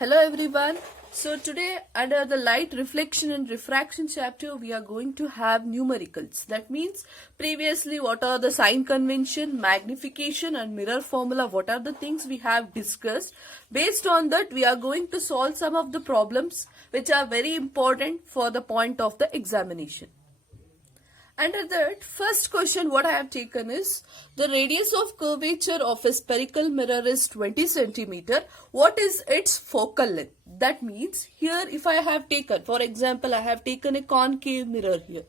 Hello everyone. So today under the light, reflection and refraction chapter we are going to have numericals. That means previously what are the sign convention, magnification and mirror formula, what are the things we have discussed. Based on that we are going to solve some of the problems which are very important for the point of the examination. Under that, first question what I have taken is, the radius of curvature of a spherical mirror is 20 centimeter. What is its focal length? That means here if I have taken, for example, I have taken a concave mirror here.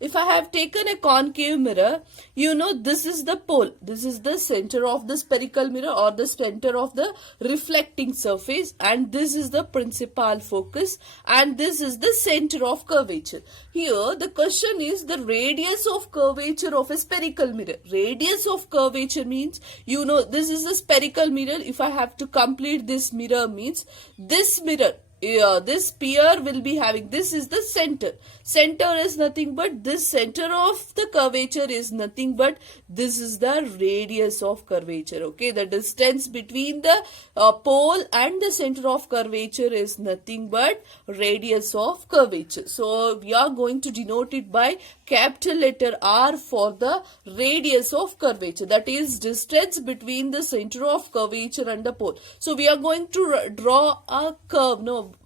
If I have taken a concave mirror, you know this is the pole. This is the center of the spherical mirror or the center of the reflecting surface, and this is the principal focus, and this is the center of curvature. Here the question is the radius of curvature of a spherical mirror. Radius of curvature means, you know, this is a spherical mirror. If I have to complete this mirror means this mirror, this sphere will be having, this is the center. Center is nothing but this center of the curvature is nothing but this is the radius of curvature. Okay, the distance between the pole and the center of curvature is nothing but radius of curvature. So we are going to denote it by capital letter R for the radius of curvature, that is distance between the center of curvature and the pole. So we are going to draw a curve,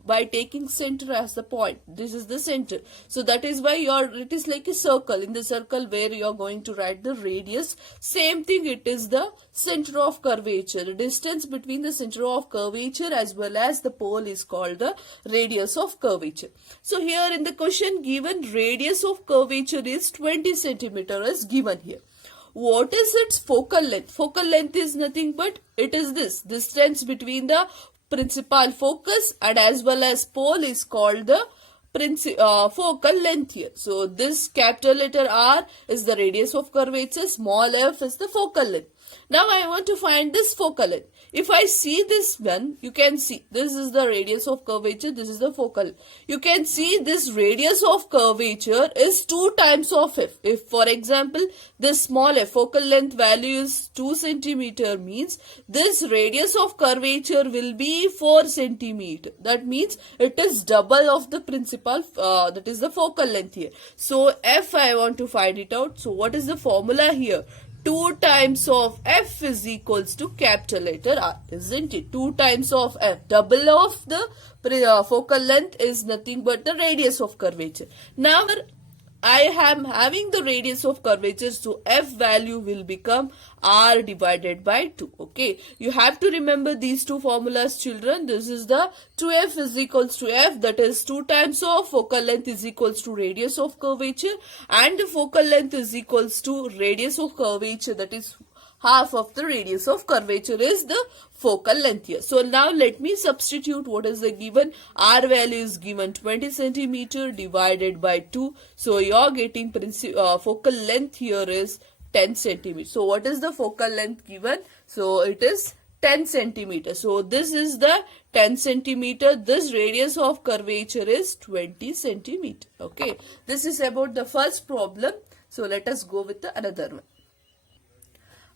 by taking center as the point. This is the center. So that is why it is like a circle. In the circle where you are going to write the radius, same thing, it is the center of curvature. The distance between the center of curvature as well as the pole is called the radius of curvature. So here in the question given, radius of curvature is 20 centimeter is given here. What is its focal length? Focal length is nothing but it is this distance between the principal focus and as well as pole is called the focal length here. So this capital letter R is the radius of curvature, small f is the focal length. Now I want to find this focal length. If I see this one, you can see this is the radius of curvature, this is the focal. You can see this radius of curvature is 2 times of f. If for example this small f, focal length value is 2 centimeter, means this radius of curvature will be 4 centimeter. That means it is double of the principal, that is the focal length here. So f I want to find it out. So what is the formula here? 2 times of f is equals to capital letter R, isn't it? 2 times of f, double of the focal length is nothing but the radius of curvature. Now I am having the radius of curvature, so f value will become R divided by 2. Okay, you have to remember these two formulas, children. This is the 2f is equals to f, that is 2 times of focal length is equals to radius of curvature, and focal length is equals to radius of curvature, that is half of the radius of curvature is the focal length here. So now let me substitute what is the given. R value is given 20 centimeter divided by 2. So you are getting focal length here is 10 centimeter. So what is the focal length given? So it is 10 centimeter. So this is the 10 centimeter. This radius of curvature is 20 centimeter. Okay. This is about the first problem. So let us go with the another one.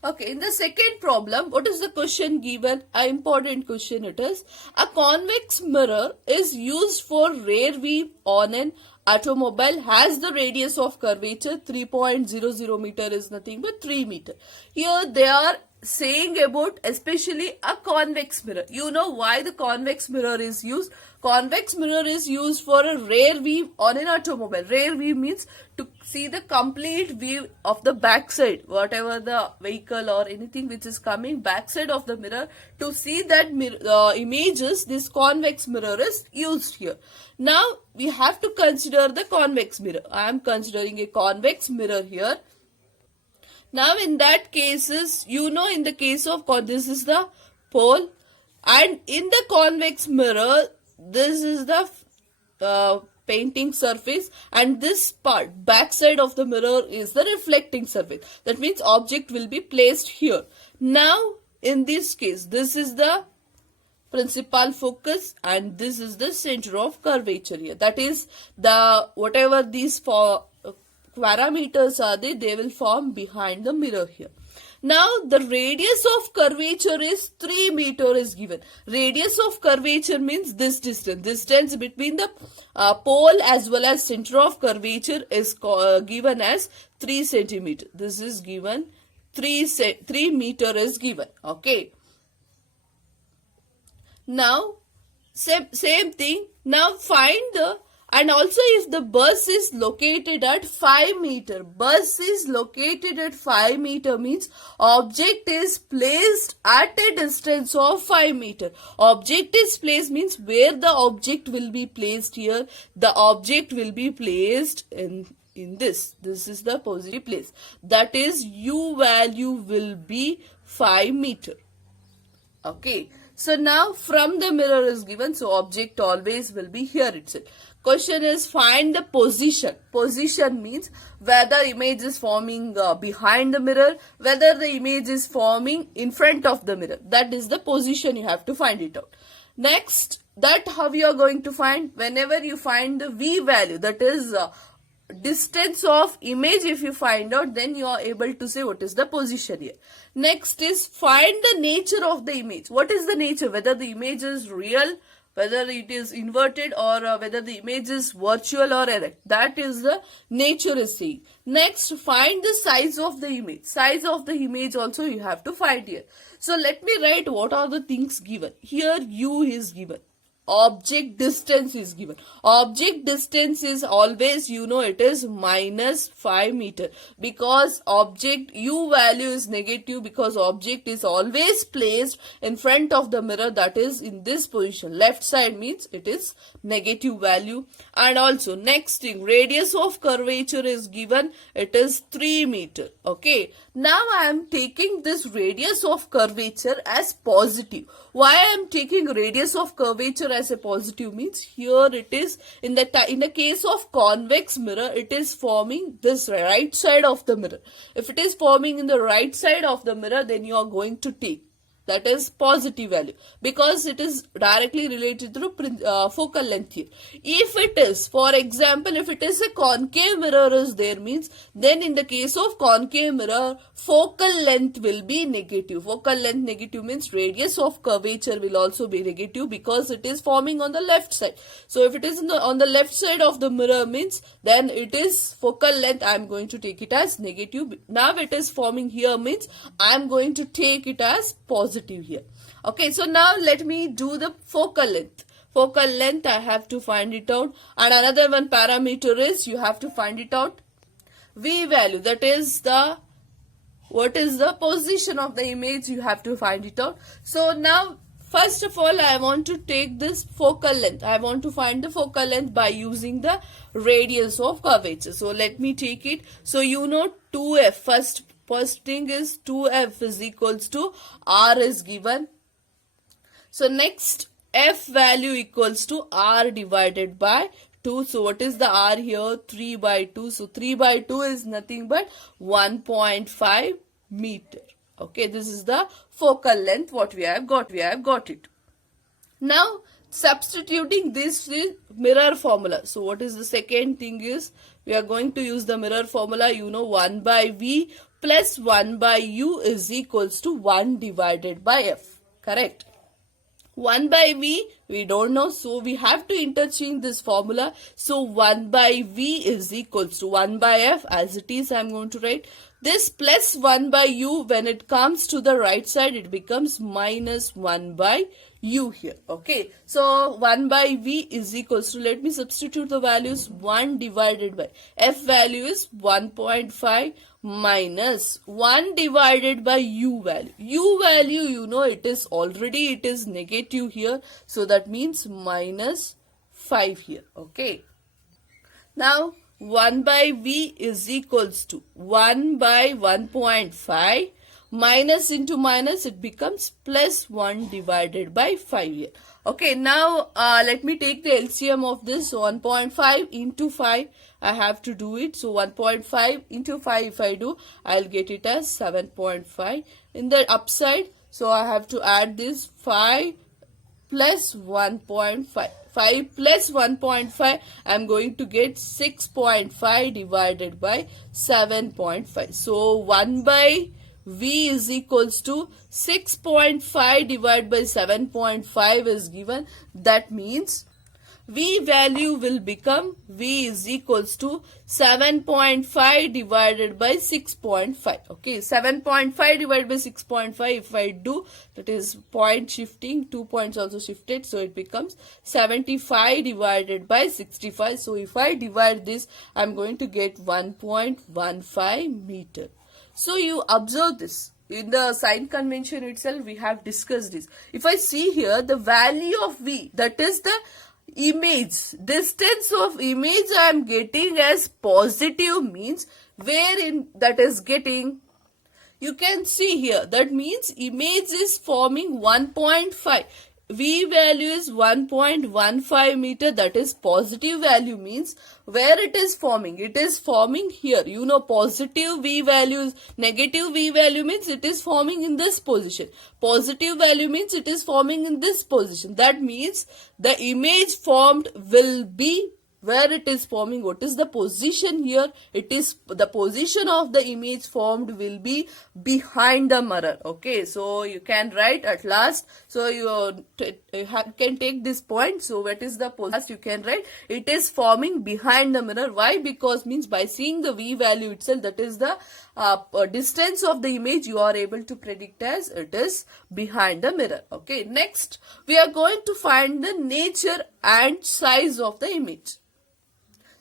Okay, in the second problem, what is the question given? An important question it is. A convex mirror is used for rear view on an automobile, has the radius of curvature 3.00 meter is nothing but 3 meter. Here they are saying about especially a convex mirror. You know why the convex mirror is used? Convex mirror is used for a rear view on an automobile. Rear view means to see the complete view of the backside, whatever the vehicle or anything which is coming backside of the mirror, to see that images, this convex mirror is used here. Now we have to consider the convex mirror. I am considering a convex mirror here. Now in that cases, you know, in the case of this is the pole, and in the convex mirror this is the painting surface, and this part backside of the mirror is the reflecting surface. That means object will be placed here. Now in this case, this is the principal focus and this is the center of curvature here. That is the whatever these parameters are they will form behind the mirror here. Now the radius of curvature is 3 meter is given. Radius of curvature means this distance. Distance between the pole as well as center of curvature is given as 3 centimeter. This is given 3 meter is given. Okay. Now same thing. Now find the, and also if the bus is located at 5 meter, bus is located at 5 meter means object is placed at a distance of 5 meter. Object is placed means where the object will be placed here. The object will be placed in this. This is the positive place. That is U value will be 5 meter. Okay. So now from the mirror is given, so object always will be here itself. Question is find the position. Position means whether image is forming behind the mirror, whether the image is forming in front of the mirror. That is the position, you have to find it out. Next, that how you are going to find? Whenever you find the V value, that is distance of image, if you find out, then you are able to say what is the position here. Next is find the nature of the image. What is the nature? Whether the image is real, whether it is inverted, or whether the image is virtual or erect. That is the nature is saying. Next, find the size of the image. Size of the image also you have to find here. So let me write what are the things given. Here U is given. Object distance is given. Object distance is always, you know, it is minus 5 meter because object U value is negative because object is always placed in front of the mirror, that is in this position. Left side means it is negative value. And also next thing, radius of curvature is given, it is 3 meter. Okay. Now I am taking this radius of curvature as positive. Why I am taking radius of curvature as a positive means here it is in the case of convex mirror, it is forming this right side of the mirror. If it is forming in the right side of the mirror, then you are going to take that is positive value because it is directly related to focal length here. If it is, for example, if it is a concave mirror is there means, then in the case of concave mirror, focal length will be negative. Focal length negative means radius of curvature will also be negative because it is forming on the left side. So if it is on the left side of the mirror means, then it is focal length, I am going to take it as negative. Now it is forming here means I am going to take it as positive here. Okay, so now let me do the focal length. Focal length I have to find it out, and another one parameter is you have to find it out. V value, that is the what is the position of the image, you have to find it out. So now first of all I want to take this focal length. I want to find the focal length by using the radius of curvature. So let me take it. So you know 2f. First thing is 2f is equals to r is given. So next f value equals to r divided by 2. So what is the r here? 3 by 2. So 3 by 2 is nothing but 1.5 meter. Okay, this is the focal length what we have got. We have got it. Now substituting this mirror formula. So what is the second thing is we are going to use the mirror formula. You know 1 by v plus 1 by u is equals to 1 divided by f. Correct. 1 by v we don't know, so we have to interchange this formula. So 1 by v is equals to 1 by f as it is. I am going to write this plus 1 by u. When it comes to the right side, it becomes minus 1 by u here. Okay, so 1 by v is equals to, let me substitute the values, 1 divided by f value is 1.5 minus 1 divided by u value. U value, you know, it is negative here, so that means minus 5 here. Okay, now 1 by v is equals to 1 by 1.5 minus into minus, it becomes plus 1 divided by 5 here. Okay, now let me take the LCM of this. So 1.5 into 5, I have to do it. So 1.5 into 5 if I do, I'll get it as 7.5. In the upside, so I have to add this 5 plus 1.5. 5 plus 1.5, I am going to get 6.5 divided by 7.5. So 1 by V is equals to 6.5 divided by 7.5 is given. That means V value will become V is equals to 7.5 divided by 6.5. Okay, 7.5 divided by 6.5, if I do, that is point shifting, 2 points also shifted, so it becomes 75 divided by 65. So if I divide this, I am going to get 1.15 meter. So you observe this. In the sign convention itself, we have discussed this. If I see here, the value of V, that is the image, distance of image I am getting as positive, means wherein that is getting, you can see here, that means image is forming 1.5. V value is 1.15 meter, that is positive value, means where it is forming here. You know, positive V value is, negative V value means it is forming in this position. Positive value means it is forming in this position. That means the image formed will be where it is forming. What is the position here? It is the position of the image formed will be behind the mirror. Okay, so you can write at last. So you can take this point. So what is the position? You can write it is forming behind the mirror. Why? Because means by seeing the V value itself, that is the distance of the image, you are able to predict as it is behind the mirror. Okay, next we are going to find the nature and size of the image.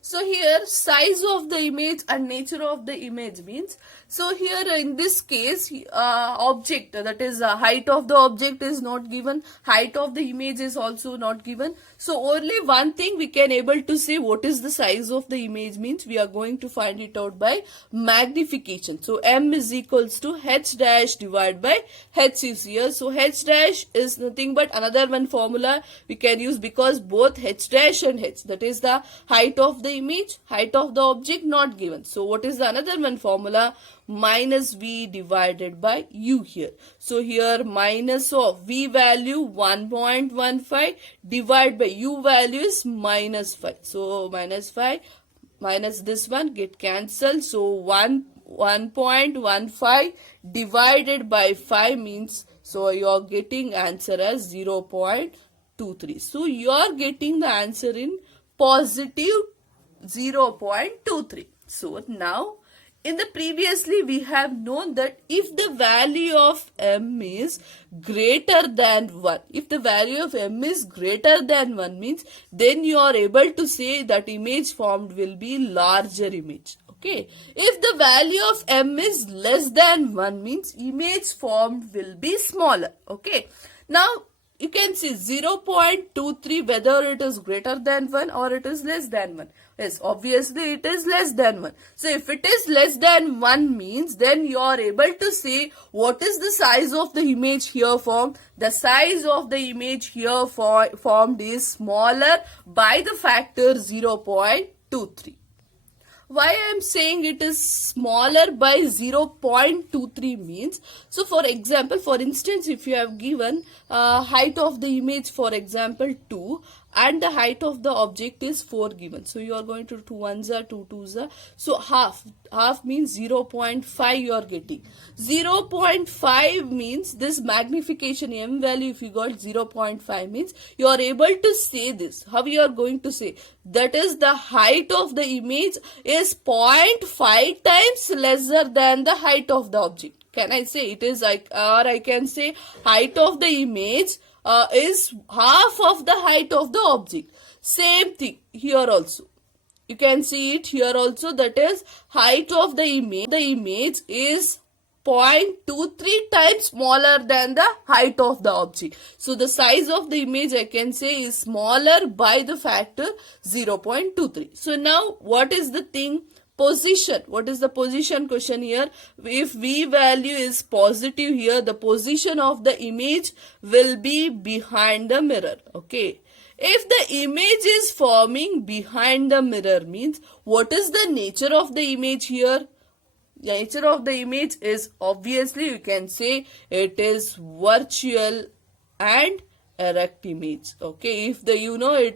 So here size of the image and nature of the image means, so here in this case object, that is height of the object is not given, height of the image is also not given. So only one thing we can able to say what is the size of the image means we are going to find it out by magnification. So M is equals to H dash divided by H is here. So H dash is nothing but another one formula we can use, because both H dash and H, that is the height of the image, height of the object not given. So what is the another one formula? Minus V divided by U here. So here minus of V value 1.15 divided by U value is minus 5. So minus 5 minus this one get cancelled. So 1.15 divided by 5 means, so you are getting answer as 0.23. So you are getting the answer in positive 0.23. So now in the previously we have known that if the value of M is greater than 1, if the value of M is greater than 1 means then you are able to say that image formed will be larger image. Okay, if the value of M is less than 1 means image formed will be smaller. Okay, now you can see 0.23 whether it is greater than 1 or it is less than 1. Yes, obviously it is less than 1. So if it is less than 1 means then you are able to say what is the size of the image here formed. The size of the image here formed is smaller by the factor 0.23. Why I am saying it is smaller by 0.23 means, so for example, for instance, if you have given height of the image, for example 2, and the height of the object is 4 given, so you are going to 2 ones are 2 twos are, so half means 0.5 you are getting. 0.5 means this magnification M value, if you got 0.5 means you are able to say this. How you are going to say? That is the height of the image is 0.5 times lesser than the height of the object. Can I say it is like, or I can say height of the image is half of the height of the object. Same thing here also. You can see it here also, that is height of the image is 0.23 times smaller than the height of the object. So the size of the image I can say is smaller by the factor 0.23. So now what is the thing? Position. What is the position question here? If V value is positive here, the position of the image will be behind the mirror. Okay. If the image is forming behind the mirror means what is the nature of the image here? The nature of the image is obviously you can say it is virtual and erect image. Okay. If the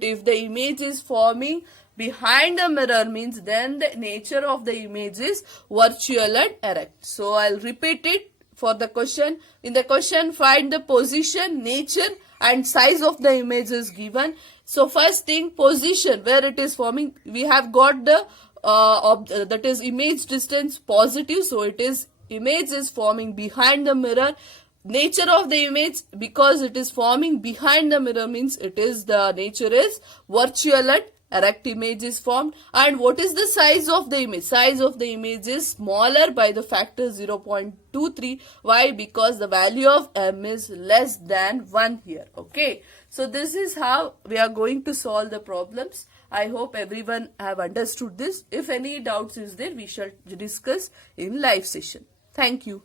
if the image is forming behind the mirror means then the nature of the image is virtual and erect. So I'll repeat it. for the question. In the question, find the position, nature and size of the image is given. So first thing, position, where it is forming, we have got the that is image distance positive, so it is image is forming behind the mirror. Nature of the image, because it is forming behind the mirror, means it is the nature is virtual and erect image is formed. And what is the size of the image? Size of the image is smaller by the factor 0.23. Why? Because the value of m is less than 1 here. Okay, so this is how we are going to solve the problems. I hope everyone have understood this. If any doubts is there, we shall discuss in live session. Thank you.